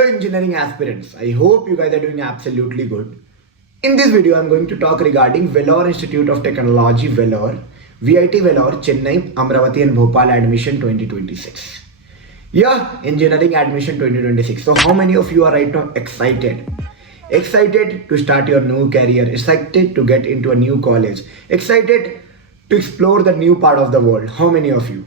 Hello engineering aspirants, I hope you guys are doing absolutely good. In this video, I'm going to talk regarding Vellore Institute of Technology Vellore, VIT Vellore, Chennai, Amravati and Bhopal admission 2026. Yeah, engineering admission 2026. So how many of you are right now excited? Excited to start your new career, excited to get into a new college, excited to explore the new part of the world. How many of you?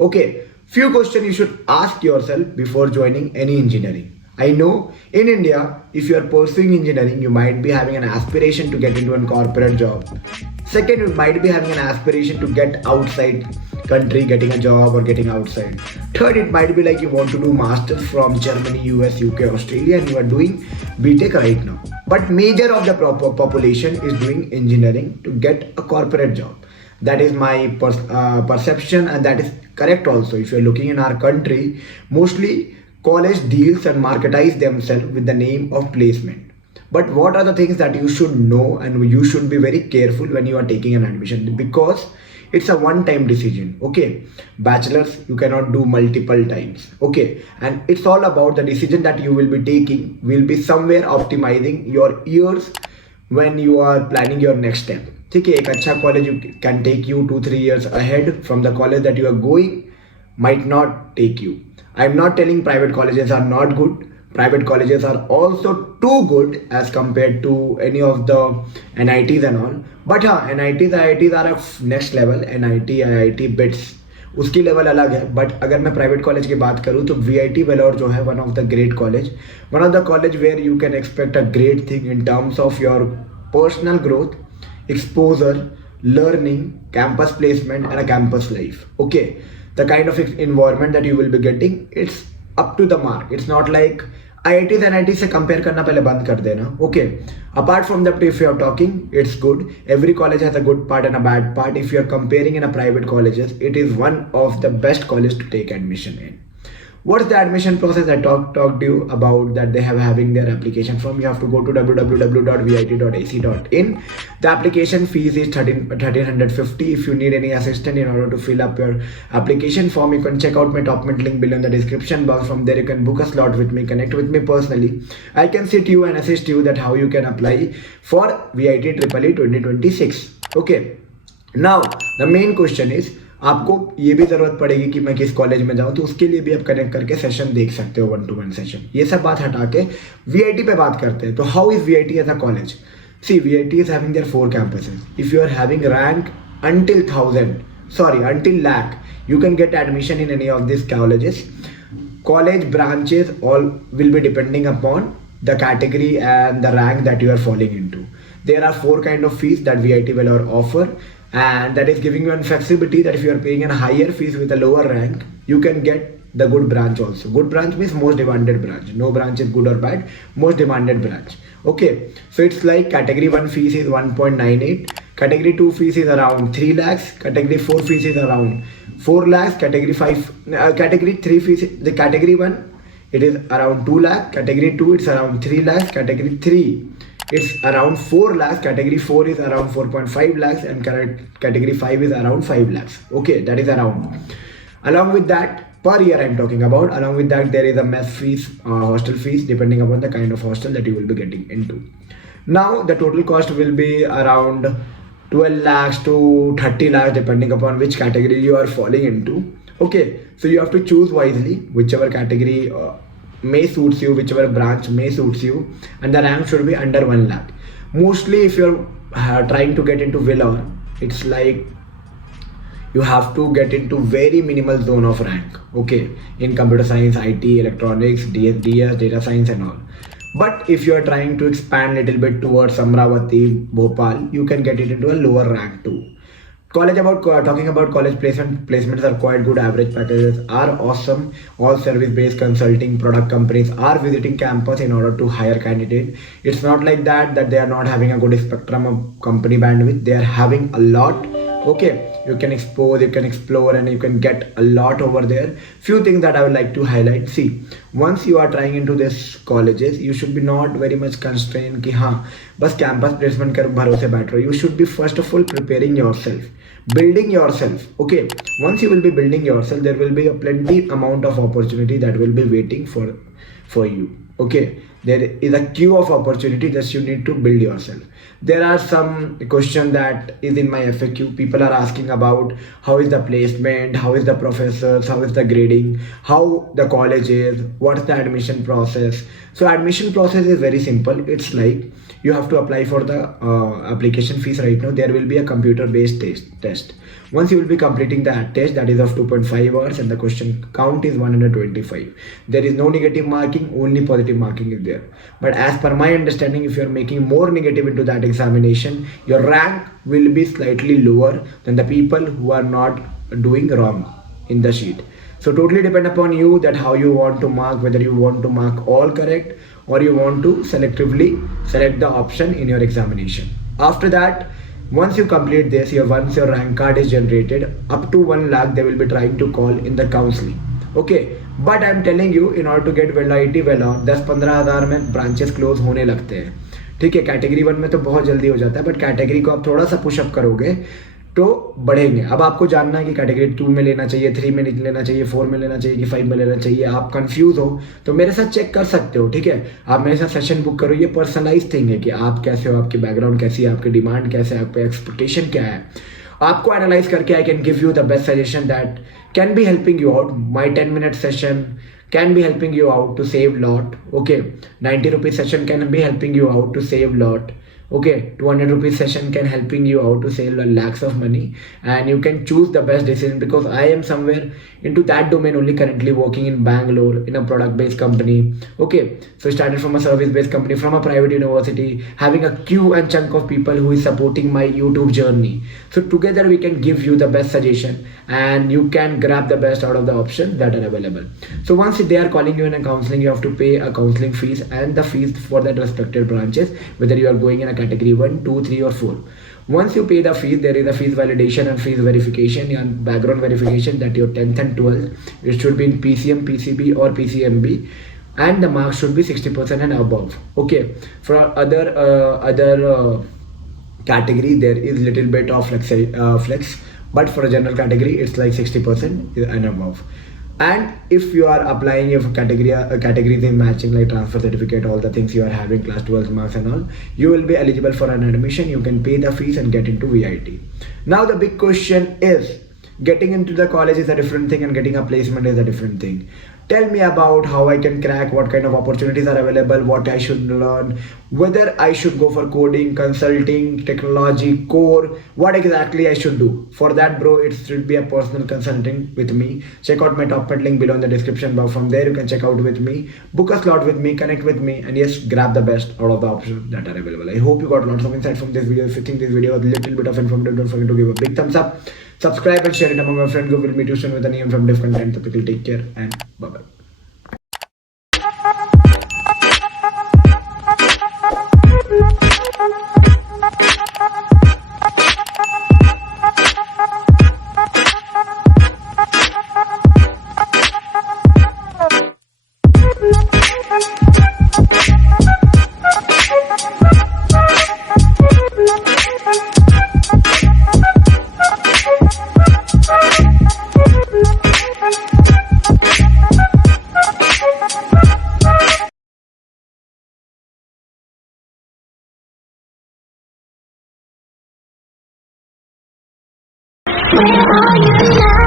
Okay, few questions you should ask yourself before joining any engineering. I know in India, if you are pursuing engineering, you might be having an aspiration to get into a corporate job. Second, you might be having an aspiration to get outside country, getting a job or getting outside. Third, it might be like you want to do masters from Germany, US, UK, Australia, and you are doing BTech right now. But major of the population is doing engineering to get a corporate job. That is my perception, and that is correct also. If you're looking in our country, mostly college deals and marketize themselves with the name of placement. But what are the things that you should know and you should be very careful when you are taking an admission, because it's a one-time decision. Okay, bachelor's you cannot do multiple times. Okay, and it's all about the decision that you will be taking will be somewhere optimizing your years when you are planning your next step. ठीक है, एक अच्छा college can take you 2-3 years ahead from the college that you are going, might not take you. I am not telling private colleges are not good. Private colleges are also too good as compared to any of the NITs and all. But हाँ, NITs IITs are of next level. NIT IIT BITS उसकी level अलग है. But अगर मैं private college की बात करूँ तो VIT Vellore जो है one of the great college, one of the college where you can expect a great thing in terms of your personal growth, exposure, learning, campus placement and a campus life. Okay, the kind of environment that you will be getting, it's up to the mark. It's not like IITs and NITs से compare करना पहले बंद कर देना. Okay, apart from that, if you are talking, it's good. Every college has a good part and a bad part. If you are comparing in a private colleges, it is one of the best colleges to take admission in. What's the admission process? I talked to you about that they have having their application form. You have to go to www.vit.ac.in. The application fees is 1350. If you need any assistance in order to fill up your application form, you can check out my top mint link below in the description box. From there you can book a slot with me, connect with me personally. I can sit you and assist you that how you can apply for VIT EEE 2026. Okay, now the main question is, आपको ये भी ज़रूरत पड़ेगी कि मैं किस college में जाऊँ, तो उसके लिए भी आप कनेक्ट करके सेशन देख सकते हो, 1-to-1 सेशन. ये सब बात हटा के VIT पे बात करते हैं. तो how is VIT as a college? See, VIT is having their 4 campuses. If you are having rank until lakh, you can get admission in any of these colleges. College branches all will be depending upon the category and the rank that you are falling into. There are 4 kind of fees that VIT Vellore offer, and that is giving you a flexibility that if you are paying a higher fees with a lower rank, you can get the good branch also. Good branch means most demanded branch. No branch is good or bad, most demanded branch. Okay, so it's like category 1 fees is 1.98, category 2 fees is around 3 lakhs, category 4 fees is around 4 lakhs, category 3 fees, the category 1 it is around 2 lakh, category 2 it's around 3 lakhs, category 3 it's around 4 lakhs, category 4 is around 4.5 lakhs and category 5 is around 5 lakhs. Okay, that is around. Along with that, per year I'm talking about, along with that there is a mess fees, hostel fees depending upon the kind of hostel that you will be getting into. Now the total cost will be around 12 lakhs to 30 lakhs depending upon which category you are falling into. Okay, so you have to choose wisely whichever category may suits you, whichever branch may suits you, and the rank should be under 1 lakh. Mostly if you're trying to get into Vellore, it's like you have to get into very minimal zone of rank. Okay, in computer science, IT, electronics, DS, data science and all. But if you are trying to expand a little bit towards Amravati, Bhopal, you can get it into a lower rank too. Talking about college placements are quite good. Average packages are awesome. All service-based consulting product companies are visiting campus in order to hire candidates. It's not like that they are not having a good spectrum of company bandwidth. They are having a lot. Okay, you can expose, you can explore, and you can get a lot over there. Few things that I would like to highlight. See, once you are trying into these colleges, you should be not very much constrained कि हाँ बस campus placement कर भरोसे बैठ रहो. You should be first of all preparing yourself, building yourself. Okay, once you will be building yourself, there will be a plenty amount of opportunity that will be waiting for you. Okay, there is a queue of opportunity that you need to build yourself. There are some question that is in my FAQ. People are asking about how is the placement, how is the professors, how is the grading, how the college is, what's the admission process. So admission process is very simple. It's like you have to apply for the application fees. Right now there will be a computer based test. Once you will be completing that test, that is of 2.5 hours, and the question count is 125. There is no negative marking, only positive marking is there. But as per my understanding, if you are making more negative into that examination, your rank will be slightly lower than the people who are not doing wrong in the sheet. So totally depend upon you that how you want to mark, whether you want to mark all correct or you want to selectively select the option in your examination. After that, once you complete this, once your rank card is generated, up to 1 lakh they will be trying to call in the counseling. Okay, but I am telling you, in order to get VIT Vellore 10-15 हज़ार में branches close होने लगते हैं. ठीक है, category 1 में तो बहुत जल्दी हो जाता है, बट कैटेगरी को आप थोड़ा सा पुशअप करोगे तो बढ़ेंगे. अब आपको जानना है कि कैटेगरी 2 में लेना चाहिए, 3 में लेना चाहिए, 4 में लेना चाहिए कि 5 में लेना चाहिए. आप कंफ्यूज हो तो मेरे साथ चेक कर सकते हो. ठीक है, आप मेरे साथ सेशन बुक करो. ये पर्सनलाइज थिंग है कि आप कैसे हो, आपकी बैकग्राउंड कैसी है, आपकी डिमांड कैसे है, आपका एक्सपेक्टेशन क्या है. आपको एनालाइज करके I can give you the best suggestion that can be helping you out. My 10-minute session can be helping you out to save lot. Okay, 90 rupees session can be helping you out to save lot. Okay, 200 rupees session can helping you out to save lakhs of money, and you can choose the best decision, because I am somewhere into that domain only, currently working in Bangalore in a product based company. Okay, so started from a service based company, from a private university, having a queue and chunk of people who is supporting my YouTube journey. So together we can give you the best suggestion, and you can grab the best out of the options that are available. So once they are calling you in a counseling, you have to pay a counseling fees and the fees for that respected branches, whether you are going in a category 1, 2, 3 or 4. Once you pay the fees, there is a fees validation and fees verification and background verification that your 10th and 12th, it should be in PCM, PCB or PCMB, and the marks should be 60% and above. Okay, for other category there is little bit of flex, but for a general category it's like 60% and above. And if you are applying your categories in matching like transfer certificate, all the things you are having, class 12 marks and all, you will be eligible for an admission. You can pay the fees and get into VIT. Now the big question is, getting into the college is a different thing and getting a placement is a different thing. Tell me about how I can crack, what kind of opportunities are available, what I should learn, whether I should go for coding, consulting, technology, core, what exactly I should do. For that, bro, it should be a personal consulting with me. Check out my top link below in the description box. From there, you can check out with me, book a slot with me, connect with me, and yes, grab the best out of the options that are available. I hope you got lots of insight from this video. If you think this video was a little bit of informative, don't forget to give a big thumbs up. Subscribe and share it among my friends. Go will meet you soon with a new informative content. Typically, take care and bye bye. Where are you now?